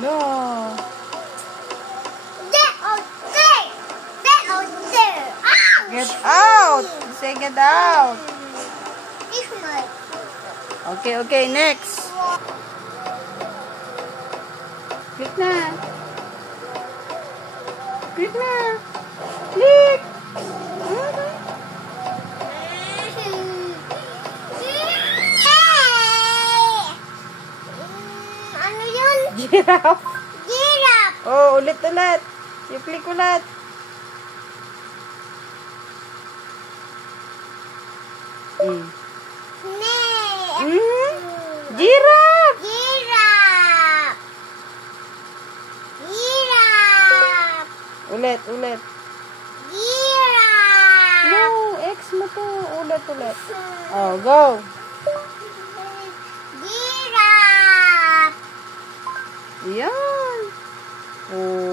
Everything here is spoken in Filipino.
No. Get out. Say get out. Okay, next. Click na. Click na. Click. Ano yun? Giraffe. Giraffe. Oh, ulit. I-click ulit. Giraffe. Giraffe. Ulit. Giraffe. No, X mo to. Ulit. Oh, go. Giraffe. Yan. Oh.